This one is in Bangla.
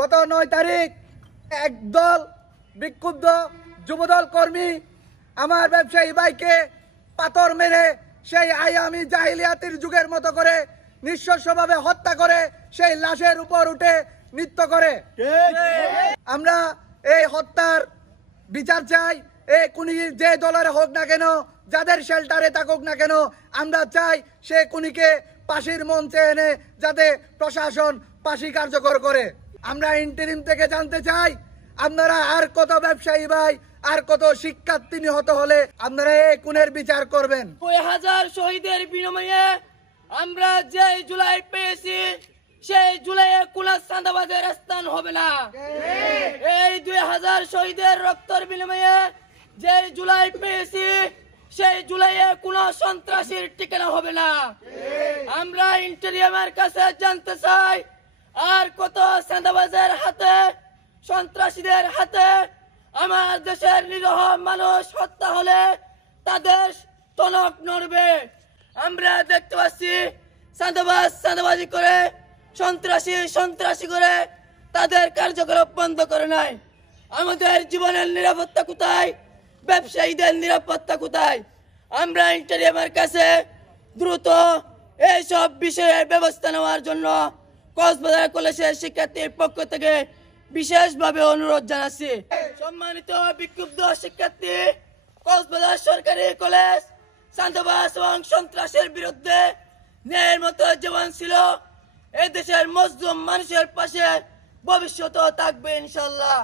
গত 9 তারিখ একদল বিক্ষুব্ধ যুবদল কর্মী আমার ব্যবসায়ী ভাইকে পাথর মেরে সেই আয়ামি জাহিলিয়াতের যুগের মতো করে নিঃশস্যভাবে হত্যা করে সেই লাশের উপর উঠে নৃত্য করে। আমরা এই হত্যার বিচার চাই। এই খুনি যে দলের হোক না কেন, যাদের শেল্টারে থাকুক না কেন, আমরা চাই সে খুনিকে ফাঁসির মঞ্চে এনে যাতে প্রশাসন ফাঁসি কার্যকর করে। আমরা ইন্টারিম থেকে জানতে চাই আপনারা আর কত ব্যবসায়ী ভাই আর কত শিক্ষার্থী নিহত হলে আপনারা এই খুনের বিচার করবেন। 2000 শহীদের বিনিময়ে আমরা যে জুলাই পেয়েছি সেই জুলাইয়ে কোন চাঁদাবাজের স্থান হবে না। এই 2000 শহীদের রক্তের বিনিময়ে যে জুলাই পেয়েছি সেই জুলাইয়ে কোন সন্ত্রাসীর ঠিকানা হবে না। আমরা ইন্টেরিয়ামের কাছে জানতে চাই আর কত চাঁদাবাজের হাতে, সন্ত্রাসীদের হাতে আমার দেশের নিরীহ মানুষ হত্যা হলে তাদের টনক নড়বে। আমরা দেখতে পাচ্ছি চাঁদাবাজি করে, সন্ত্রাসী করে তাদের কার্যকলাপ বন্ধ করে নাই। আমাদের জীবনের নিরাপত্তা কোথায়? ব্যবসায়ীদের নিরাপত্তা কোথায়? আমরা ইন্টেরিয়ামের কাছে দ্রুত এইসব বিষয়ে ব্যবস্থা নেওয়ার জন্য কক্সবাজার কলেজের শিক্ষার্থীর পক্ষ থেকে বিশেষভাবে অনুরোধ জানাচ্ছি। সম্মানিত বিক্ষুব্ধ শিক্ষার্থী, কক্সবাজার সরকারি কলেজ চাঁদাবাজ এবং সন্ত্রাসের বিরুদ্ধে ন্যায়ের মতো জীবন ছিল। এই দেশের মজলুম মানুষের পাশে ভবিষ্যতেও থাকবে ইনশাল্লাহ।